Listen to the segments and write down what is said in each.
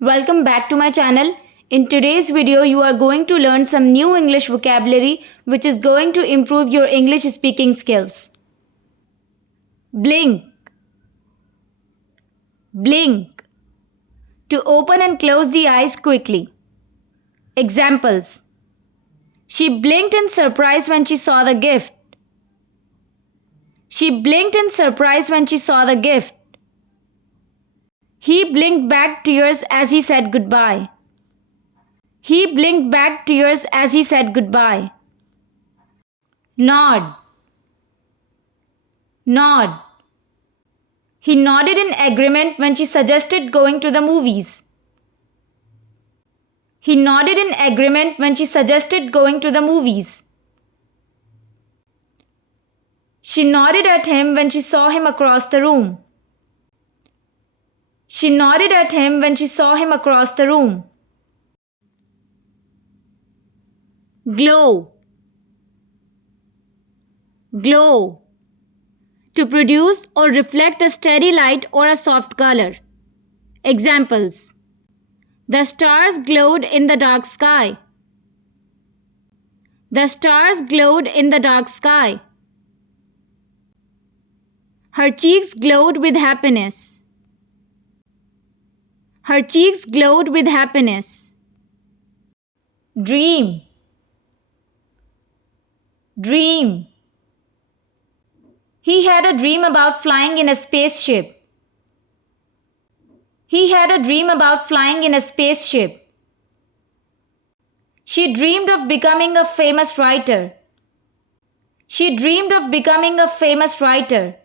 Welcome back to my channel. In today's video, you are going to learn some new English vocabulary which is going to improve your English speaking skills. Blink. Blink. To open and close the eyes quickly. Examples. She blinked in surprise when she saw the gift. She blinked in surprise when she saw the gift. He blinked back tears as he said goodbye. He blinked back tears as he said goodbye. Nod. Nod. He nodded in agreement when she suggested going to the movies. He nodded in agreement when she suggested going to the movies. She nodded at him when she saw him across the room. She nodded at him when she saw him across the room. Glow. Glow. To produce or reflect a steady light or a soft color. Examples. The stars glowed in the dark sky. The stars glowed in the dark sky. Her cheeks glowed with happiness. Her cheeks glowed with happiness. Dream. Dream. He had a dream about flying in a spaceship. He had a dream about flying in a spaceship. She dreamed of becoming a famous writer. She dreamed of becoming a famous writer.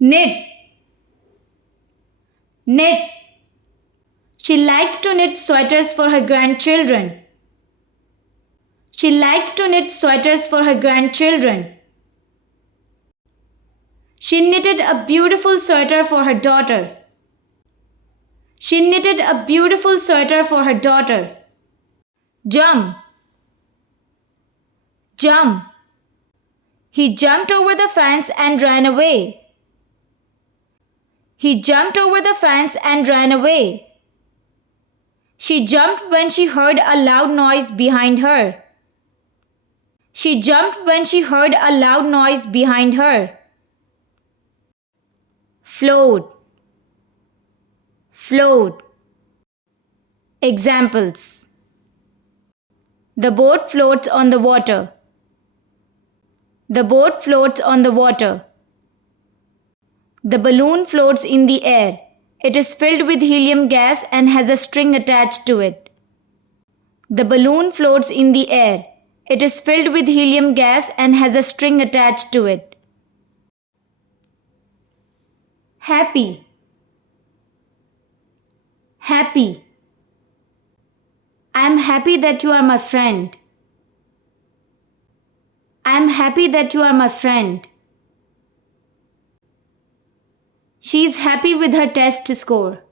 Knit. Knit. She likes to knit sweaters for her grandchildren. She likes to knit sweaters for her grandchildren. She knitted a beautiful sweater for her daughter. She knitted a beautiful sweater for her daughter. Jump. Jump. He jumped over the fence and ran away. He jumped over the fence and ran away. She jumped when she heard a loud noise behind her. She jumped when she heard a loud noise behind her. Float. Float. Examples. The boat floats on the water. The boat floats on the water. The balloon floats in the air. It is filled with helium gas and has a string attached to it. The balloon floats in the air. It is filled with helium gas and has a string attached to it. Happy. Happy. I am happy that you are my friend. I am happy that you are my friend. She is happy with her test score.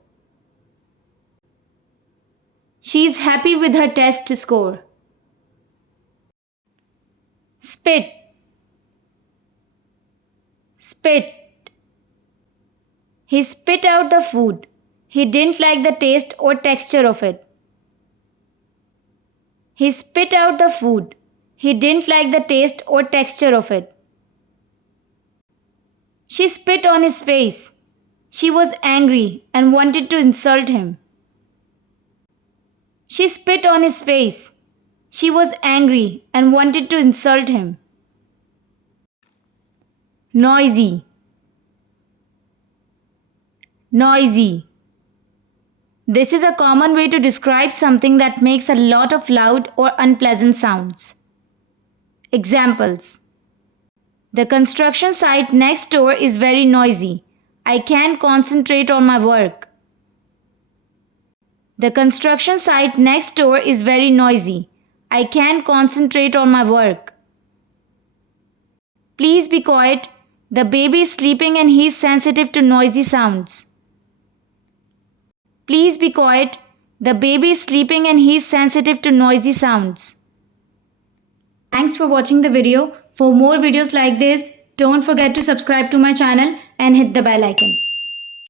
She is happy with her test score. Spit. Spit. He spit out the food. He didn't like the taste or texture of it. He spit out the food. He didn't like the taste or texture of it. She spit on his face. She was angry and wanted to insult him. She spit on his face. She was angry and wanted to insult him. Noisy. Noisy. This is a common way to describe something that makes a lot of loud or unpleasant sounds. Examples. The construction site next door is very noisy. I can't concentrate on my work. The construction site next door is very noisy. I can't concentrate on my work. Please be quiet. The baby is sleeping and he is sensitive to noisy sounds. Please be quiet. The baby is sleeping and he is sensitive to noisy sounds. Thanks for watching the video. For more videos like this, don't forget to subscribe to my channel and hit the bell icon.